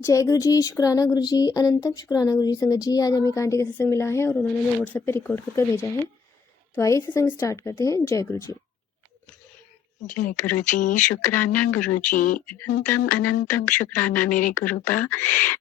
जय गुरु जी, शुक्राना गुरु जी, अनंतम शुक्राना गुरु जी। संगत जी, आज हमें एक आंटी का सत्संग मिला है और उन्होंने हमें व्हाट्सएप पे रिकॉर्ड करके भेजा है। तो आइए सत्संग स्टार्ट करते हैं। जय गुरु जी। जय गुरु जी, शुक्राना गुरु जी, अनंतम अनंतम शुक्राना मेरे गुरुपा।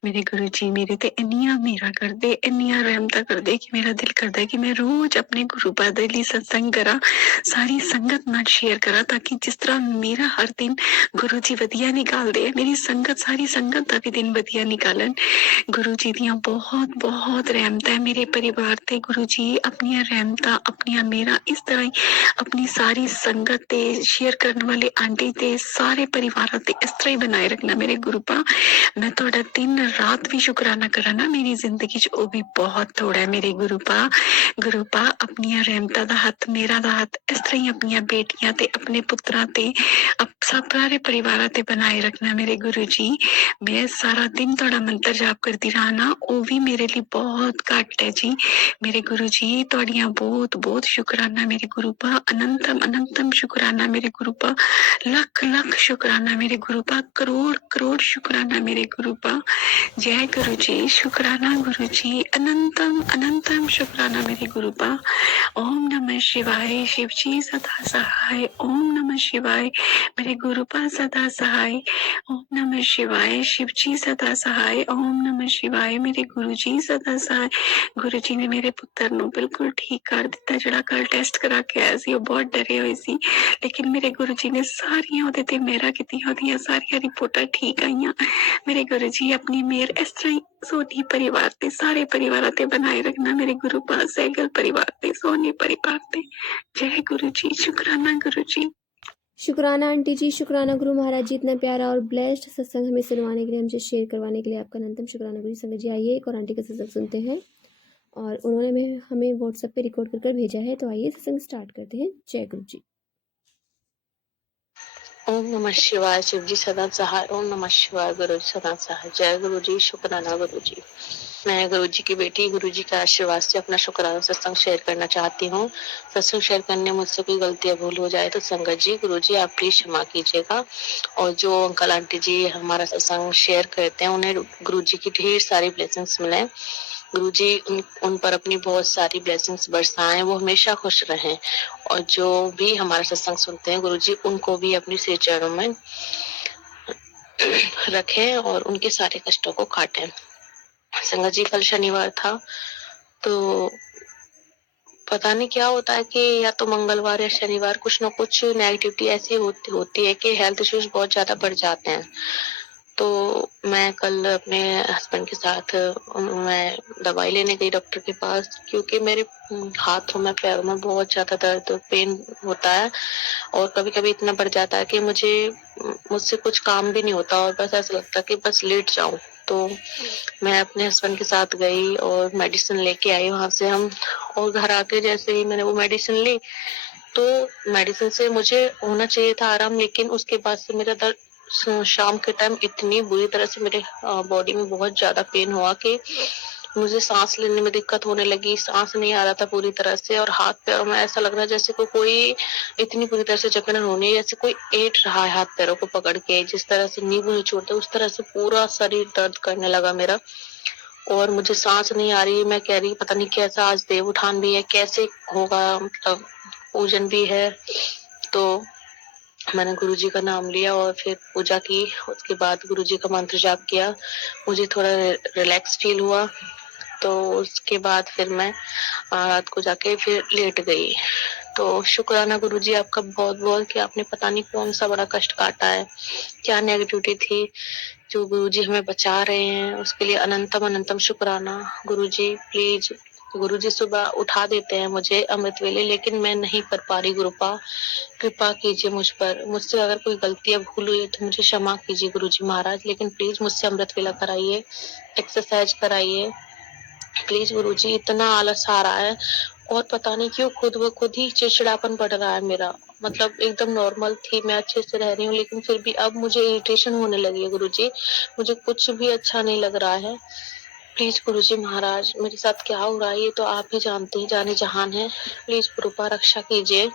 मेरे गुरु जी मेरे ते इन्नियां मेरा करदे, इन्नियां रहमतां करदे कि मेरा दिल करदा है कि मैं रोज अपने गुरुपा दे लई सत्संग करा, सारी संगत नाल शेयर करा, ताकि जिस तरह मेरा हर दिन गुरु जी वधिया निकालदे, मेरी संगत सारी संगत दा भी दिन वधिया निकालन। गुरु जी दियां बहुत बहुत रहमतां मेरे परिवार ते। गुरु जी अपनियां रहमतां, अपनियां मेरा इस तरह ही अपनी सारी संगत ते शेयर करने वाले आंटी ते सारे परिवार ते इस तरह ही बनाए रखना मेरे गुरुपा। मैं थोड़ा दिन रात भी शुक्राना करा ना, मेरी जिंदगी च वो भी बहुत थोड़ा है मेरे गुरुपा। गुरुपा अपनियां रहमतां दा हत्थ, मेरा दा हत्थ इस तरह ही अपनियां बेटियां ते अपने पुत्तरां ते सब सारे परिवार ते बनाए रखना मेरे गुरु जी। मैं सारा दिन थोड़ा मंत्र जाप करती रहा ना, वो भी मेरे लिए बहुत घट है जी। मेरे गुरु जी थोड़ियां बहुत बहुत शुक्राना मेरे गुरुपा, अनंतम अनंतम शुक्राना मेरे गुरुपा, लख लख शुक्राना मेरे गुरुपा, करोड़ करोड़ शुक्राना मेरे गुरुपा। जय गुरु जी, शुक्राना गुरु जी, अनंतम अनंतम शुक्राना मेरे गुरुपा। ओम नमः शिवाय, शिव जी सदा सहाय। ओम नमः शिवाय, मेरे गुरुपा सदा सहाय। ओम नमः शिवाय, शिव जी सदा सहाय। ओम नमः शिवाय, मेरे गुरु जी सदा सहाय। गुरु जी ने मेरे पुत्र ਨੂੰ ਬਿਲਕੁਲ ਠੀਕ ਕਰ ਦਿੱਤਾ, ਜਿਹੜਾ ਕੱਲ ਟੈਸਟ ਕਰਾ ਕੇ ਆਇਆ ਸੀ। ਉਹ ਬਹੁਤ ਡਰੇ ਹੋਏ ਸੀ, ਲੇਕਿਨ ਮੇਰੇ ਗੁਰੂ ਜੀ ਨੇ ਸਾਰੀਆਂ ਉਹਦੇ ਤੇ ਮਿਹਰਾਂ ਕੀਤੀਆਂ, ਉਹਦੀਆਂ ਸਾਰੀਆਂ ਰਿਪੋਰਟਾਂ ਠੀਕ ਆਈਆਂ। ਮੇਰੇ ਗੁਰੂ ਜੀ ਆਪਣੀ ਮਿਹਰ ਇਸ ਤਰ੍ਹਾਂ ਹੀ ਸੋਨੀ ਪਰਿਵਾਰ ਤੇ ਸਾਰੇ ਪਰਿਵਾਰਾਂ ਤੇ ਬਣਾਏ ਰੱਖਣਾ ਮੇਰੇ ਗੁਰੂ ਪਾਸ, ਸਹਿਗਲ ਪਰਿਵਾਰ ਤੇ, ਸੋਨੀ परिवार ते। जय गुरु जी, शुक्राना गुरु जी। शुक्राना आंटी जी, शुक्राना गुरु महाराज जी, इतना प्यारा और ब्लेस्ड सत्संग हमें सुनवाने के लिए, हमसे शेयर करवाने के लिए आपका अनंतम शुक्राना गुरु जी। संगत जी आइए एक और आंटी का सत्संग सुनते हैं और उन्होंने हमें व्हाट्सएप पे रिकॉर्ड कर भेजा है। तो आइए सत्संग स्टार्ट करते हैं। जय गुरु जी। ओम नमः शिवाय, शिव जी सदा सहाय। ओम नमः शिवाय, गुरु जी सदा सहाय। जय गुरु जी, शुक्राना गुरु जी। मैं गुरु जी की बेटी, गुरु जी के आशीर्वाद से अपना शुक्राना सत्संग शेयर करना चाहती हूँ। सत्संग शेयर करने में मुझसे कोई गलती या भूल हो जाए तो संगत जी, गुरु जी आप प्लीज क्षमा कीजिएगा। और जो अंकल आंटी जी हमारा सत्संग शेयर करते हैं, उन्हें गुरु जी की ढेर सारी ब्लेसिंग्स मिले। गुरु जी उन पर अपनी बहुत सारी ब्लेसिंग्स बरसाएं, वो हमेशा खुश रहें। और जो भी हमारा सत्संग सुनते हैं, गुरु जी उनको भी अपनी श्री चरणों में रखें और उनके सारे कष्टों को काटें। संगत जी कल शनिवार था, तो पता नहीं क्या होता है कि या तो मंगलवार या शनिवार कुछ ना कुछ नेगेटिविटी ऐसी होती है कि हेल्थ इश्यूज बहुत ज्यादा बढ़ जाते हैं। तो मैं कल अपने हस्बैंड के साथ मैं दवाई लेने गई डॉक्टर के पास, क्योंकि मेरे हाथों में पैरों में बहुत ज्यादा दर्द पेन होता है। और कभी कभी इतना बढ़ जाता है कि मुझसे कुछ काम भी नहीं होता और बस ऐसा लगता है कि बस लेट जाऊं। तो मैं अपने हस्बैंड के साथ गई और मेडिसिन लेके आई वहां से हम। और घर आके जैसे ही मैंने वो मेडिसिन ली, तो मेडिसिन से मुझे होना चाहिए था आराम, लेकिन उसके बाद से मेरा दर्द शाम के टाइम इतनी बुरी तरह से मेरे बॉडी में बहुत ज्यादा पेन हुआ कि मुझे सांस लेने में दिक्कत होने लगी, सांस नहीं आ रहा था पूरी तरह से। और हाथ पैरों में ऐसा लग रहा है जैसे कोई इतनी बुरी तरह से जकड़न होनी है, जैसे कोई ऐंठ रहा है हाथ पैरों को पकड़ के, जिस तरह से नींबू निचोड़ते उस तरह से पूरा शरीर दर्द करने लगा मेरा। और मुझे सांस नहीं आ रही, मैं कह रही पता नहीं कैसा, आज देव उठान भी है, कैसे होगा, मतलब पूजन भी है। तो मैंने गुरुजी का नाम लिया और फिर पूजा की। उसके बाद गुरुजी का मंत्र जाप किया, मुझे थोड़ा रिलैक्स फील हुआ। तो उसके बाद फिर मैं रात को जाके फिर लेट गई। तो शुक्राना गुरुजी आपका बहुत बहुत कि आपने पता नहीं कौन सा बड़ा कष्ट काटा है, क्या नेगेटिविटी थी जो गुरुजी हमें बचा रहे हैं, उसके लिए अनंतम अनंतम शुक्राना। गुरुजी प्लीज, गुरुजी सुबह उठा देते हैं मुझे अमृत वेले, लेकिन मैं नहीं कर पा रही। कृपा कीजिए मुझ पर, मुझसे अगर कोई गलती या भूल हुई है तो मुझे क्षमा कीजिए गुरुजी महाराज, लेकिन प्लीज मुझसे अमृत वेला कराइए, एक्सरसाइज कराइए प्लीज। गुरुजी इतना आलस आ रहा है और पता नहीं क्यों खुद ब खुद ही चिड़चिड़ापन बढ़ रहा है मेरा। मतलब एकदम नॉर्मल थी, मैं अच्छे से रह रही हूँ, लेकिन फिर भी अब मुझे इरिटेशन होने लगी है गुरुजी, मुझे कुछ भी अच्छा नहीं लग रहा है। प्लीज गुरुजी महाराज मेरे साथ क्या हो रहा है ये तो आप ही जानते हैं, जाने जहान है। प्लीज कृपा रक्षा कीजिए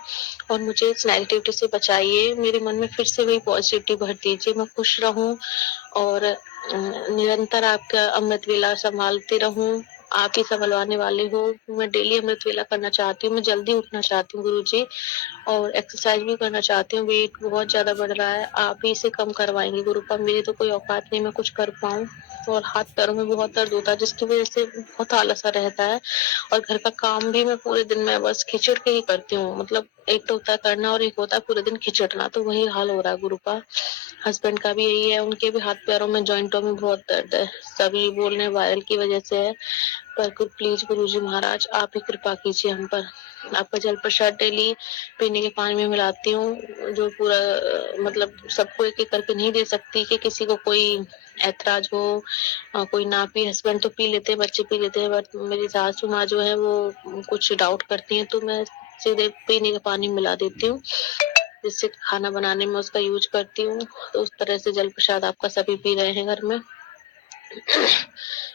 और मुझे इस नेगेटिविटी से बचाइए, मेरे मन में फिर से वही पॉजिटिविटी भर दीजिए, मैं खुश रहूं और निरंतर आपका अमृत वेला संभालती रहूं, आप ही संभलवाने वाले हो। मैं डेली अमृत वेला करना चाहती हूँ, मैं जल्दी उठना चाहती हूँ गुरुजी, और एक्सरसाइज भी करना चाहती हूँ। वेट बहुत ज्यादा बढ़ रहा है, आप ही इसे कम करवाएंगे गुरुपा। मेरी तो कोई औकात नहीं मैं कुछ कर पाऊँ, और हाथ पैरों में बहुत दर्द होता है जिसकी वजह से बहुत आलस सा रहता है। और घर का काम भी मैं पूरे दिन में बस खिचड़ के ही करती हूँ, मतलब एक तो होता है करना और एक होता है पूरे दिन खिचड़ना, तो वही हाल हो रहा है गुरुपा। हस्बैंड का भी यही है, उनके भी हाथ पैरों में जॉइंटों में बहुत दर्द है, सभी बोल रहे हैं वायरल की वजह से है। पर प्लीज गुरुजी महाराज आप ही कृपा कीजिए हम पर। आपका जल प्रसाद डेली पीने के पानी में मिलाती हूँ, जो पूरा मतलब सबको एक एक करके नहीं दे सकती कि किसी को कोई ऐतराज हो, कोई ना पी। हस्बैंड तो पी लेते हैं, बच्चे पी लेते हैं, बट मेरी सासू माँ जो है वो कुछ डाउट करती हैं, तो मैं सीधे पीने का पानी मिला देती हूँ, जिससे खाना बनाने में उसका यूज करती हूँ। तो उस तरह से जल प्रसाद आपका सभी पी रहे हैं घर में।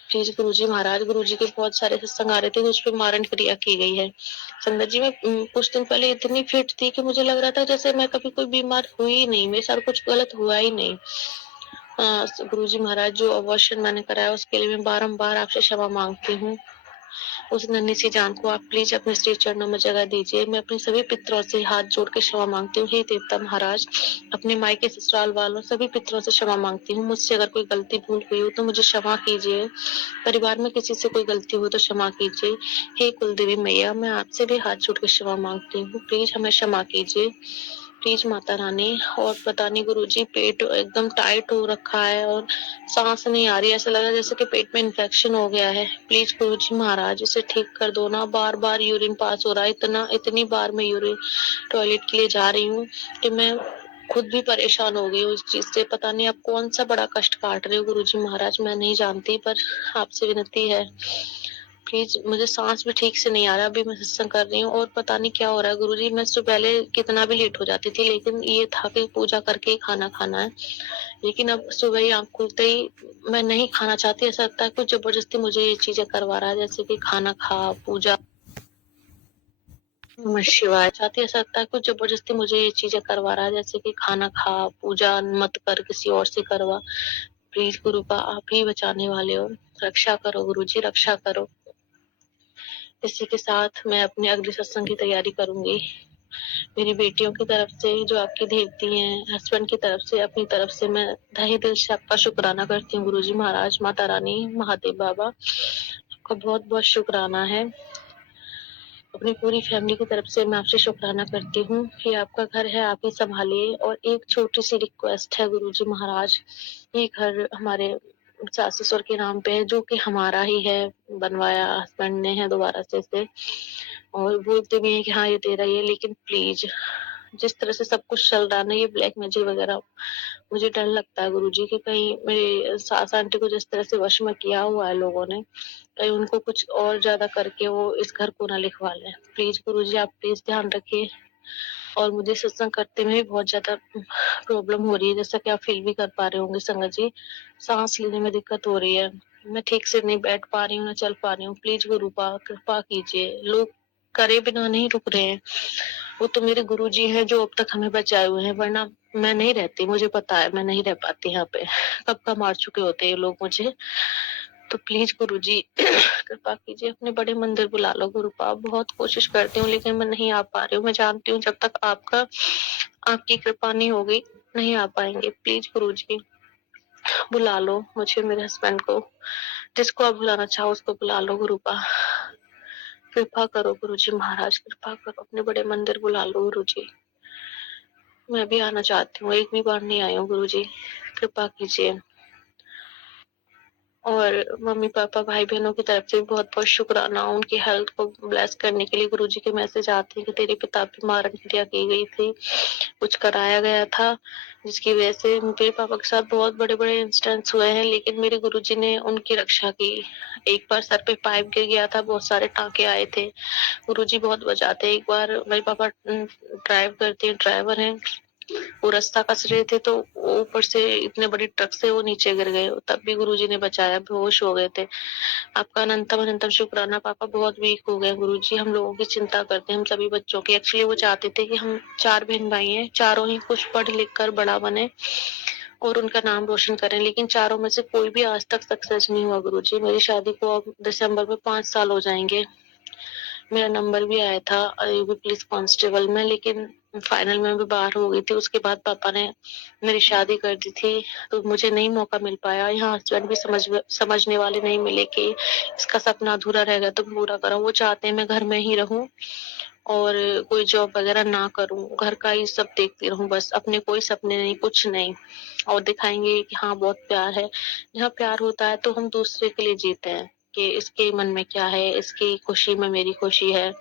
प्लीज गुरुजी महाराज, गुरुजी के बहुत सारे सत्संग आ रहे थे, उस पर मारण क्रिया की गई है। संगत जी, मैं कुछ दिन पहले इतनी फिट थी कि मुझे लग रहा था जैसे मैं कभी कोई बीमार हुई ही नहीं, मेरे साथ कुछ गलत हुआ ही नहीं। गुरुजी महाराज, जो अबॉर्शन मैंने कराया उसके लिए मैं बारंबार आपसे क्षमा मांगती हूँ। उस नन्ही सी जान को आप प्लीज अपने श्री चरणों में जगह दीजिए। मैं अपने सभी पितरों से हाथ जोड़ के क्षमा मांगती हूँ। हे देवता महाराज, अपने मायके ससुराल वालों सभी पितरों से क्षमा मांगती हूँ। मुझसे अगर कोई गलती भूल हुई हो तो मुझे क्षमा कीजिए। परिवार में किसी से कोई गलती हो तो क्षमा कीजिए। हे कुलदेवी मैया, मैं आपसे भी हाथ जोड़ के क्षमा मांगती हूँ, प्लीज हमें क्षमा कीजिए। प्लीज माता रानी। और पता नहीं गुरुजी, पेट एकदम टाइट हो रखा है और सांस नहीं आ रही, ऐसा लग रहा है जैसे कि पेट में इन्फेक्शन हो गया है। प्लीज गुरुजी महाराज इसे ठीक कर दो ना। बार बार यूरिन पास हो रहा है, इतनी बार मैं यूरिन टॉयलेट के लिए जा रही हूँ कि मैं खुद भी परेशान हो गई हूँ इस चीज से। पता नहीं आप कौन सा बड़ा कष्ट काट रहे हो गुरुजी महाराज, मैं नहीं जानती, पर आपसे विनती है प्लीज। मुझे सांस भी ठीक से नहीं आ रहा, अभी मैं सत्संग कर रही हूँ और पता नहीं क्या हो रहा है गुरुजी। मैं इससे पहले कितना भी लेट हो जाती थी, लेकिन ये था कि पूजा करके ही खाना खाना है, लेकिन अब सुबह ही आँख खुलते ही मैं नहीं खाना चाहती। ऐसा लगता है कुछ जबरदस्ती मुझे ये चीजें करवा रहा है, जैसे कि खाना खा, पूजा। नमः शिवाय। चाहती, ऐसा लगता है कुछ जबरदस्ती मुझे ये चीजें करवा रहा है, जैसे कि खाना खा, पूजा मत कर, किसी और से करवा। प्लीज गुरुपा, आप ही बचाने वाले हो, रक्षा करो गुरुजी, रक्षा करो। इसी के साथ मैं अपने अगले सत्संग की तैयारी करूंगी। मेरी बेटियों की तरफ से जो आपकी देवती हैं, हस्बैंड की तरफ से, अपनी तरफ से मैं तहे दिल से आपका शुक्राना करती हूँ गुरुजी महाराज, माता रानी, महादेव बाबा, आपका बहुत बहुत शुक्राना है। अपनी पूरी फैमिली की तरफ से मैं आपसे शुक्राना करती हूँ। ये आपका घर है, आप ही संभालिए। और एक छोटी सी रिक्वेस्ट है गुरुजी महाराज, ये घर हमारे सास ससुर के नाम पे है, जो कि हमारा ही है, बनवाया हस्बैंड ने है दोबारा से इसे, और बोलते भी हैं कि हाँ ये तेरा ही है, लेकिन प्लीज जिस तरह से सब कुछ चल रहा है ना, ये ब्लैक मैजिक वगैरह, मुझे डर लगता है गुरुजी कि कहीं मेरे सास आंटी को जिस तरह से वश में किया हुआ है लोगों ने, कहीं उनको कुछ और ज्यादा करके वो इस घर को ना लिखवा लें। प्लीज गुरुजी आप प्लीज ध्यान रखिए। और मुझे सत्संग करते में भी बहुत ज्यादा प्रॉब्लम हो रही है, जैसा कि आप फील भी कर पा रहे होंगे संगत जी। सांस लेने में दिक्कत हो रही है, मैं ठीक से नहीं बैठ पा रही हूँ, ना चल पा रही हूँ। प्लीज गुरुपा कृपा कीजिए। लोग करे बिना नहीं रुक रहे हैं, वो तो मेरे गुरुजी हैं जो अब तक हमें बचाए हुए हैं, वरना मैं नहीं रहती, मुझे पता है मैं नहीं रह पाती यहाँ पे। कब का मार चुके होते ये लोग मुझे। तो प्लीज गुरुजी कृपा कीजिए, अपने बड़े मंदिर बुला लो गुरुपा। बहुत कोशिश करती हूँ लेकिन मैं नहीं आ पा रही हूँ। मैं जानती हूँ जब तक आपकी कृपा नहीं होगी नहीं आ पाएंगे। प्लीज गुरुजी बुला लो मुझे, मेरे हस्बैंड को, जिसको आप बुलाना चाहो उसको बुला लो गुरुपा। कृपा करो गुरुजी महाराज, कृपा करो, अपने बड़े मंदिर बुला लो गुरुजी। मैं भी आना चाहती हूँ, एक भी बार नहीं आई हूँ गुरुजी, कृपा कीजिए। और मम्मी पापा भाई बहनों की तरफ से बहुत बहुत शुक्राना, उनकी हेल्थ को ब्लेस करने के लिए गुरुजी के मैसेज आते हैं कि तेरे पिता पे मारण क्रिया की गई थी, कुछ कराया गया था, जिसकी वजह से मेरे पापा के साथ बहुत बड़े बड़े इंसिडेंट्स हुए हैं, लेकिन मेरे गुरुजी ने उनकी रक्षा की। एक बार सर पे पाइप गिर गया था, बहुत सारे टांके आए थे, गुरुजी बहुत बचाते। एक बार मेरे पापा ड्राइव करते हैं, ड्राइवर हैं, वो रास्ता कस रहे थे तो वो ऊपर से इतने बड़ी ट्रक से वो नीचे गिर गए, तब भी गुरुजी ने बचाया, बेहोश हो गए थे। आपका अनंतम अनंतम शुक्राना। पापा बहुत वीक हो गए गुरुजी, हम लोगों की चिंता करते हैं, हम सभी बच्चों की। एक्चुअली वो चाहते थे कि हम 4 बहन भाई हैं, चारों ही कुछ पढ़ लिख कर बड़ा बने, और उनका नाम रोशन करें, लेकिन चारों में से कोई भी आज तक सक्सेस नहीं हुआ गुरुजी। मेरी शादी को अब दिसंबर में 5 साल हो जाएँगे। मेरा नंबर भी आया था यूपी पुलिस कांस्टेबल में, लेकिन फाइनल में भी बाहर हो गई थी। उसके बाद पापा ने मेरी शादी कर दी थी, तो मुझे नहीं मौका मिल पाया। यहाँ हस्बैंड भी समझने वाले नहीं मिले कि इसका सपना अधूरा रह गया तो पूरा करो। वो चाहते हैं मैं घर में ही रहूँ और कोई जॉब वगैरह ना करूँ, घर का ही सब देखती रहूँ बस, अपने कोई सपने नहीं, कुछ नहीं। और दिखाएँगे कि हाँ, बहुत प्यार है। जहाँ प्यार होता है तो हम दूसरे के लिए जीते हैं कि इसके मन में क्या है, इसकी खुशी में मेरी खुशी है।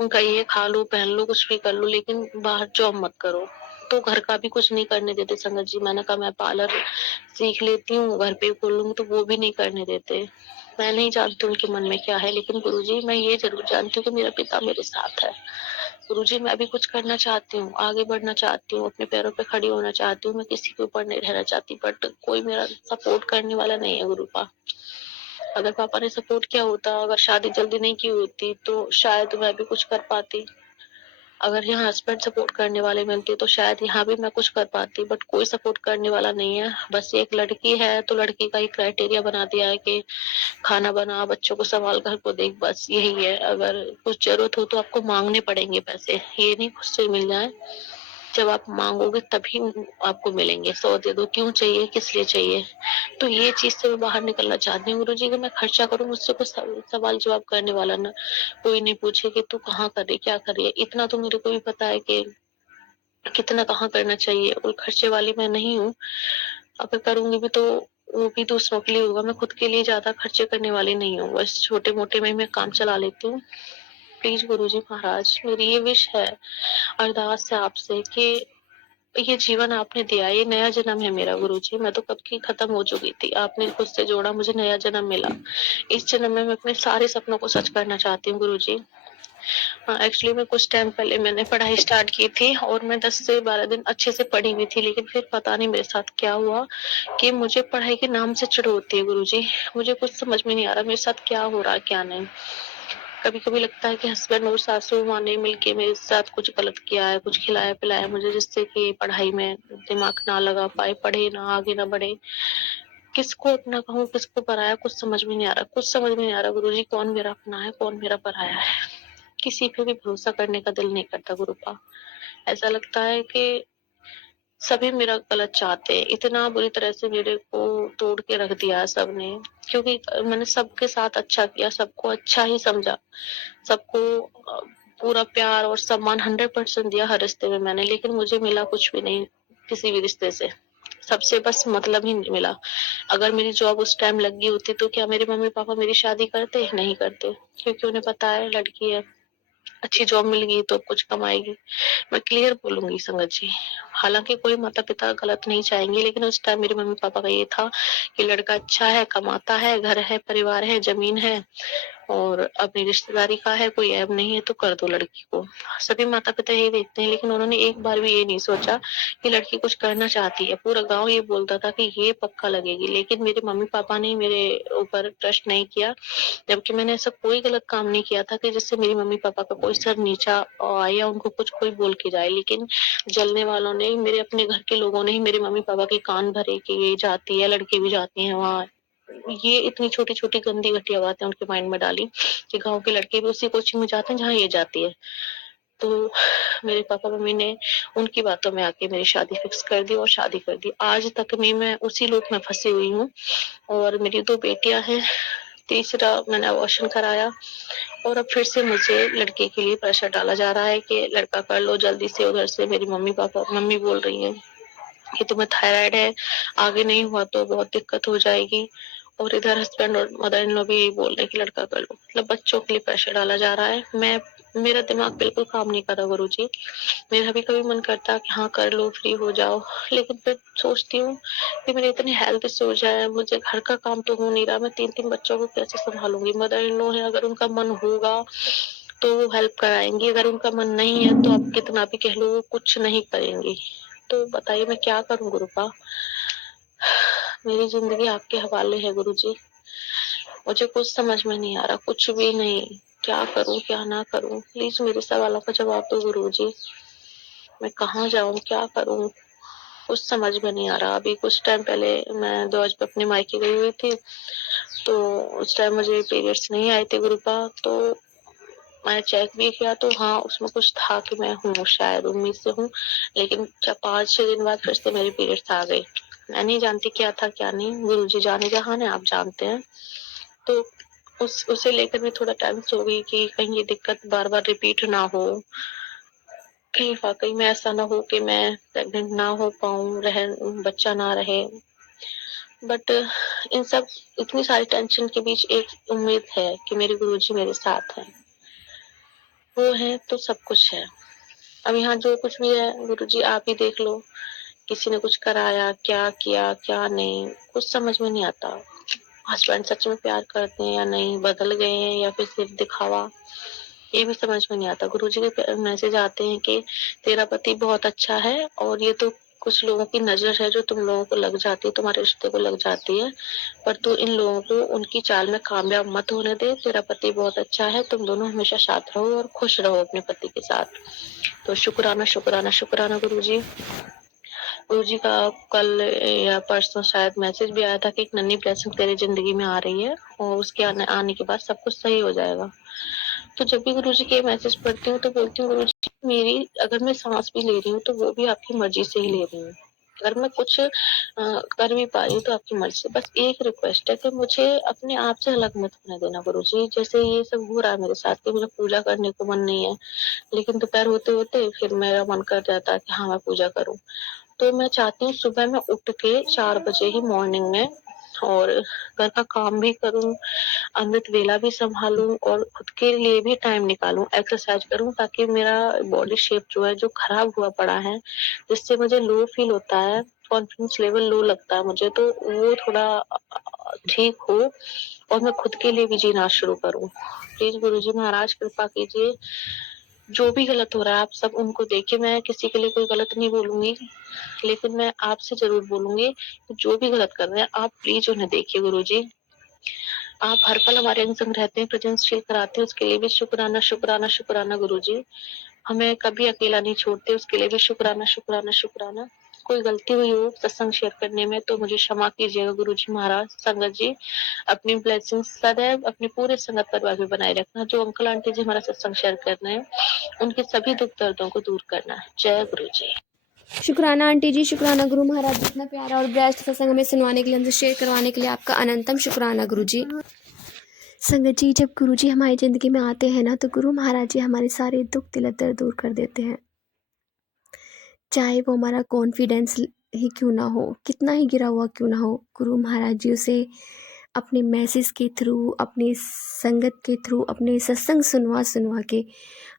उनका ये खा लो, पहन लो, कुछ भी कर लो, लेकिन बाहर जॉब मत करो। तो घर का भी कुछ नहीं करने देते संगत जी। मैंने कहा मैं पार्लर सीख लेती हूँ, घर पे खोल लूँगी, तो वो भी नहीं करने देते। मैं नहीं जानती उनके मन में क्या है, लेकिन गुरुजी मैं ये ज़रूर जानती हूँ कि मेरा पिता मेरे साथ है। गुरुजी मैं भी कुछ करना चाहती हूँ, आगे बढ़ना चाहती हूँ, अपने पैरों पे खड़ी होना चाहती हूँ, मैं किसी के ऊपर नहीं रहना चाहती, बट कोई मेरा सपोर्ट करने वाला नहीं है गुरुपा। अगर पापा ने सपोर्ट किया होता, अगर शादी जल्दी नहीं की होती, तो शायद मैं भी कुछ कर पाती। अगर यहाँ हस्बैंड सपोर्ट करने वाले मिलते तो शायद यहाँ भी मैं कुछ कर पाती, बट कोई सपोर्ट करने वाला नहीं है। बस एक लड़की है तो लड़की का ही क्राइटेरिया बना दिया है कि खाना बना, बच्चों को संभाल, घर को देख, बस यही है। अगर कुछ जरूरत हो तो आपको मांगने पड़ेंगे पैसे, ये नहीं खुद से मिल जाए। जब आप मांगोगे तभी आपको मिलेंगे। 100 दे दो, क्यों चाहिए, किस लिए चाहिए। तो ये चीज से मैं बाहर निकलना चाहती हूँ गुरु जी। अगर मैं खर्चा करूँ, मुझसे कुछ सवाल जवाब करने वाला ना कोई नहीं पूछे कि तू कहाँ कर रही, क्या कर रही है। इतना तो मेरे को भी पता है कि कितना कहाँ करना चाहिए, और खर्चे वाली मैं नहीं हूँ। अगर करूंगी भी तो वो भी दूसरों के लिए होगा, मैं खुद के लिए ज्यादा खर्चे करने वाली नहीं हूँ। बस छोटे मोटे में मैं काम चला लेती हूँ। प्लीज गुरुजी महाराज, मेरी ये विश है, अरदास है आपसे कि ये जीवन आपने दिया, ये नया जन्म है मेरा गुरुजी। मैं तो कब की खत्म हो चुकी थी, आपने खुद से जोड़ा, मुझे नया जन्म मिला। इस जन्म में मैं अपने सारे सपनों को सच करना चाहती हूँ गुरुजी। हाँ, एक्चुअली मैं कुछ टाइम पहले मैंने पढ़ाई स्टार्ट की थी और मैं 10 से 12 दिन अच्छे से पढ़ी हुई थी, लेकिन फिर पता नहीं मेरे साथ क्या हुआ कि मुझे पढ़ाई के नाम से चिढ़ होती है गुरुजी। मुझे कुछ समझ में नहीं आ रहा मेरे साथ क्या हो रहा है क्या नहीं। कभी-कभी लगता है कि हस्बैंड और सासू माँ ने मिलके मेरे साथ कुछ गलत किया है, कुछ खिलाया-पिलाया मुझे, जिससे कि पढ़ाई में दिमाग ना लगा पाए, पढ़े ना, आगे ना बढ़े। किसको अपना कहूँ, किसको पराया, कुछ समझ में नहीं आ रहा, कुछ समझ में नहीं आ रहा गुरुजी, कौन मेरा अपना है, कौन मेरा पराया है। किसी पे भी भरोसा करने का दिल नहीं करता गुरुपा। ऐसा लगता है कि सभी मेरा गलत चाहते हैं। इतना बुरी तरह से मेरे को तोड़ के रख दिया है सबने, क्योंकि मैंने सबके साथ अच्छा किया, सबको अच्छा ही समझा, सबको पूरा प्यार और सम्मान 100% दिया हर रिश्ते में मैंने, लेकिन मुझे मिला कुछ भी नहीं किसी भी रिश्ते से। सबसे बस मतलब ही मिला। अगर मेरी जॉब उस टाइम लग गई होती तो क्या मेरे मम्मी-पापा मेरी शादी करते? नहीं करते, क्योंकि उन्हें पता है लड़की है, अच्छी जॉब मिल गई तो कुछ कमाएगी। मैं क्लियर बोलूँगी संगत जी। हालाँकि कोई माता-पिता गलत नहीं चाहेंगे, लेकिन उस टाइम मेरे मम्मी-पापा का ये था कि लड़का अच्छा है, कमाता है, घर है, परिवार है, ज़मीन है और अपनी रिश्तेदारी का है, कोई ऐब नहीं है तो कर दो लड़की को। सभी माता-पिता यही देखते हैं, लेकिन उन्होंने एक बार भी ये नहीं सोचा कि लड़की कुछ करना चाहती है। पूरा गाँव ये बोलता था कि ये पक्का लगेगी, लेकिन मेरे मम्मी-पापा ने मेरे ऊपर ट्रस्ट नहीं किया, जबकि मैंने ऐसा कोई गलत काम नहीं किया था कि जिससे मेरी मम्मी-पापा का कोई सर नीचा आए या उनको कुछ कोई बोल के जाए। लेकिन जलने वालों ने, मेरे अपने घर के लोगों ने ही मेरे मम्मी-पापा के कान भरे कि ये जाती है, लड़की भी जाती हैं वहाँ। ये इतनी छोटी-छोटी गंदी घटिया बातें उनके माइंड में डाली कि गाँव के लड़के भी उसी कोचिंग में जाते हैं जहाँ ये जाती है। तो मेरे पापा-मम्मी ने उनकी बातों में आके मेरी शादी फिक्स कर दी और शादी कर दी। आज तक भी मैं उसी लूप में फँसी हुई हूँ और मेरी 2 बेटियाँ हैं, तीसरा मैंने अबॉर्शन कराया और अब फिर से मुझे लड़के के लिए प्रेशर डाला जा रहा है कि लड़का कर लो जल्दी से। उधर से मेरी मम्मी बोल रही हैं कि तुम्हें थायराइड है, आगे नहीं हुआ तो बहुत दिक्कत हो जाएगी। और इधर हस्बैंड और मदर इन लॉ भी यही बोल रहे हैं कि लड़का कर लो। मतलब बच्चों के लिए प्रेशर डाला जा रहा है। मेरा दिमाग बिल्कुल काम नहीं कर रहा गुरुजी। मेरा भी कभी मन करता है कि हाँ कर लो, फ्री हो जाओ, लेकिन फिर सोचती हूँ कि मेरे इतने हेल्थ इश्यूज है, मुझे घर का काम तो हो नहीं रहा, मैं 3-3 बच्चों को कैसे संभालूंगी। मदर इन लॉ है, अगर उनका मन होगा तो वो हेल्प कराएंगी, अगर उनका मन नहीं है तो आप कितना भी कह लो वो कुछ नहीं करेंगी। तो बताइए मैं क्या करूं गुरुपा। मेरी जिंदगी आपके हवाले है गुरुजी। मुझे कुछ समझ में नहीं आ रहा, कुछ भी नहीं। क्या करूं क्या ना करूं, प्लीज मेरे सवालों का जवाब दो गुरुजी। मैं कहाँ जाऊं, क्या करूं। कुछ समझ में नहीं आ रहा। अभी कुछ टाइम पहले मैं दौज पे अपने मायके गई हुई थी, तो उस टाइम मुझे पीरियड्स नहीं आए थे गुरुपा, तो मैंने चेक भी किया तो हाँ, उसमें कुछ था कि मैं हूँ, शायद उम्मीद से हूँ, लेकिन क्या 5-6 दिन बाद फिर से मेरे पीरियड्स आ गए। मैं नहीं जानती क्या था क्या नहीं, गुरुजी जाने जहान है, आप जानते हैं। तो उसे लेकर भी थोड़ा टेंस हो गई कि कहीं ये दिक्कत बार-बार रिपीट ना हो, कहीं वाक़ई में ऐसा ना हो कि मैं प्रेग्नेंट ना हो पाऊँ, बच्चा ना रहे। बट इन सब इतनी सारी टेंशन के बीच एक उम्मीद है कि मेरे गुरुजी मेरे साथ हैं। वो हैं तो सब कुछ है। अब यहाँ जो कुछ भी है गुरुजी आप ही देख लो, किसी ने कुछ कराया, क्या किया, क्या नहीं, कुछ समझ में नहीं आता। हस्बैंड सच में प्यार करते हैं या नहीं, बदल गए हैं या फिर सिर्फ दिखावा, ये भी समझ में नहीं आता। गुरुजी के मैसेज आते हैं कि तेरा पति बहुत अच्छा है, और ये तो कुछ लोगों की नजर है जो तुम लोगों को लग जाती है, तुम्हारे रिश्ते को लग जाती है, पर तू इन लोगों को उनकी चाल में कामयाब मत होने दे। तेरा पति बहुत अच्छा है, तुम दोनों हमेशा साथ रहो और खुश रहो अपने पति के साथ। तो शुक्राना शुक्राना शुक्राना गुरुजी। गुरुजी का कल या परसों शायद मैसेज भी आया था कि एक नन्ही ब्लेसिंग तेरी जिंदगी में आ रही है, और उसके आने के बाद सब कुछ सही हो जाएगा। तो जब भी गुरुजी के मैसेज पढ़ती हूँ तो बोलती हूँ, गुरुजी मेरी अगर मैं सांस भी ले रही हूँ तो वो भी आपकी मर्जी से ही ले रही हूँ। अगर मैं कुछ कर भी पा रही हूँ तो आपकी मर्जी से। बस एक रिक्वेस्ट है कि मुझे अपने आप से अलग मत होने देना गुरुजी। जैसे ये सब हो रहा है मेरे साथ कि मुझे पूजा करने को मन नहीं है, लेकिन दोपहर होते होते फिर मेरा मन कर जाता है कि हाँ मैं पूजा करूँ। तो मैं चाहती हूँ सुबह मैं उठ के 4 बजे ही मॉर्निंग में, और घर का काम भी करूँ, अमृत वेला भी संभालूँ और खुद के लिए भी टाइम निकालूँ, एक्सरसाइज करूँ, ताकि मेरा बॉडी शेप जो है, जो खराब हुआ पड़ा है, जिससे मुझे लो फील होता है, कॉन्फिडेंस लेवल लो लगता है मुझे, तो वो थोड़ा ठीक हो और मैं खुद के लिए भी जीना शुरू करूँ। प्लीज़ गुरुजी महाराज कृपा कीजिए। जो भी गलत हो रहा है आप सब उनको देखिए, मैं किसी के लिए कोई गलत नहीं बोलूँगी, लेकिन मैं आपसे ज़रूर बोलूँगी कि जो भी गलत कर रहे हैं आप प्लीज़ उन्हें देखिए गुरुजी। आप हर पल हमारे अंग-संग रहते हैं, प्रेज़ेंस फ़ील कराते हैं, उसके लिए भी शुक्राना, शुक्राना, शुक्राना गुरुजी। हमें कभी अकेला नहीं छोड़ते, उसके लिए भी शुक्राना, शुक्राना, शुक्राना। कोई गलती हुई हो सत्संग शेयर करने में तो मुझे क्षमा कीजिएगा गुरुजी महाराज। संगत जी, अपनी ब्लेसिंग्स सदैव अपने पूरे संगत परिवार में बनाए रखना। जो अंकल आंटी जी हमारा सत्संग शेयर कर रहे हैं, उनके सभी दुख दर्दों को दूर करना। जय गुरुजी। शुक्राना आंटी जी, शुक्राना गुरु महाराज जी, इतना प्यारा और बेस्ट सत्संग हमें सुनवाने के लिए, हमसे शेयर करवाने के लिए आपका अनंतम शुक्राना गुरु जी। संगत जी, जब गुरु जी हमारी ज़िंदगी में आते हैं ना, तो गुरु महाराज जी हमारे सारे दुख तिलक दर्द दूर कर देते हैं। चाहे वो हमारा कॉन्फिडेंस ही क्यों ना हो, कितना ही गिरा हुआ क्यों ना हो, गुरु महाराज जी उसे अपने मैसेज के थ्रू, अपनी संगत के थ्रू, अपने सत्संग सुनवा सुनवा के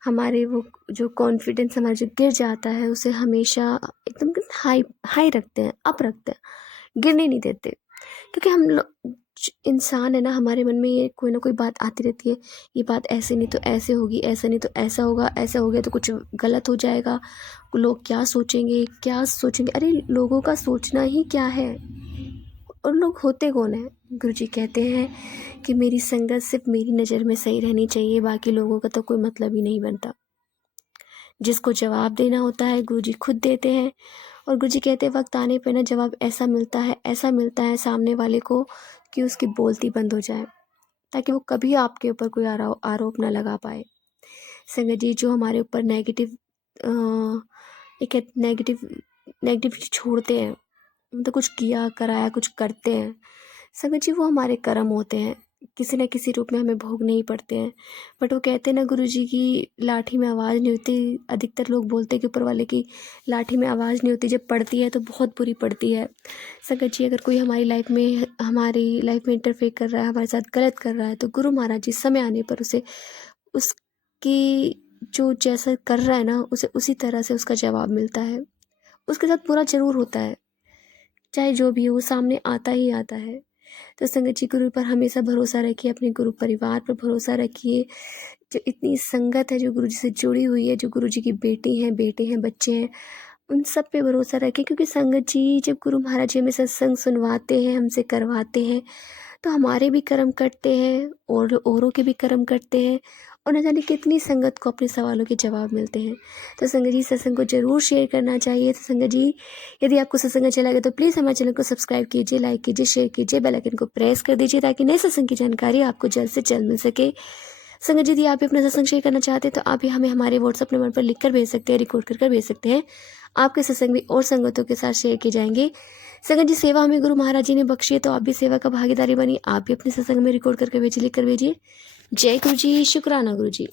हमारे वो जो कॉन्फिडेंस हमारा जो गिर जाता है, उसे हमेशा एकदम हाई हाई रखते हैं, अप रखते हैं, गिरने नहीं देते। क्योंकि हम लोग इंसान है ना, हमारे मन में ये कोई ना कोई बात आती रहती है, ये बात ऐसे नहीं तो ऐसे होगी, ऐसा नहीं तो ऐसा होगा, ऐसा हो गया तो कुछ गलत हो जाएगा, लोग क्या सोचेंगे, क्या सोचेंगे। अरे लोगों का सोचना ही क्या है, और लोग होते कौन है। गुरुजी कहते हैं कि मेरी संगत सिर्फ मेरी नज़र में सही रहनी चाहिए, बाकी लोगों का तो कोई मतलब ही नहीं बनता। जिसको जवाब देना होता है गुरुजी खुद देते हैं, और गुरुजी कहते हैं वक्त आने पर ना जवाब ऐसा मिलता है, ऐसा मिलता है सामने वाले को कि उसकी बोलती बंद हो जाए, ताकि वो कभी आपके ऊपर कोई आरोप ना लगा पाए। संगत जी, जो हमारे ऊपर नेगेटिव एक नेगेटिव नेगेटिविटी छोड़ते हैं, मतलब कुछ किया कराया कुछ करते हैं, संगत जी वो हमारे कर्म होते हैं, किसी न किसी रूप में हमें भोगने ही पड़ते हैं। बट वो कहते हैं ना गुरुजी की लाठी में आवाज़ नहीं होती, अधिकतर लोग बोलते हैं कि ऊपर वाले की लाठी में आवाज़ नहीं होती, जब पड़ती है तो बहुत बुरी पड़ती है। संगत जी, अगर कोई हमारी लाइफ में इंटरफेयर कर रहा है, हमारे साथ गलत कर रहा है, तो गुरु महाराज जी समय आने पर उसे उसकी जो जैसा कर रहा है ना, उसे उसी तरह से उसका जवाब मिलता है। उसके साथ बुरा ज़रूर होता है, चाहे जो भी हो, वो सामने आता ही आता है। तो संगत जी, गुरु पर हमेशा भरोसा रखिए, अपने गुरु परिवार पर भरोसा रखिए। जो इतनी संगत है जो गुरु जी से जुड़ी हुई है, जो गुरु जी की बेटी हैं, बेटे हैं, बच्चे हैं, उन सब पे भरोसा रखें। क्योंकि संगत जी, जब गुरु महाराज जी हमें सत्संग सुनवाते हैं, हमसे करवाते हैं, तो हमारे भी कर्म कटते हैं और औरों के भी कर्म कटते हैं, और न जाने कितनी संगत को अपने सवालों के जवाब मिलते हैं। तो संगत जी, सत्संग को ज़रूर शेयर करना चाहिए। तो संगत जी, यदि आपको सत्संग अच्छा लगे तो प्लीज़ हमारे चैनल को सब्सक्राइब कीजिए, लाइक कीजिए, शेयर कीजिए, बेल आइकन को प्रेस कर दीजिए ताकि नए सत्संग की जानकारी आपको जल्द से जल्द मिल सके। संगत जी, यदि आप भी अपना सत्संग शेयर करना चाहते हैं तो आप भी हमें हमारे व्हाट्सएप नंबर पर लिखकर भेज सकते हैं, रिकॉर्ड कर भेज सकते हैं। आपके सत्संग भी और संगतों के साथ शेयर किए जाएंगे। संगत जी, सेवा हमें गुरु महाराज जी ने बख्शी है, तो आप भी सेवा का भागीदारी बनिए। आप भी अपने सत्संग में रिकॉर्ड करके भेजिए, लिख कर भेजिए। जय गुरु जी, शुक्राना गुरु जी।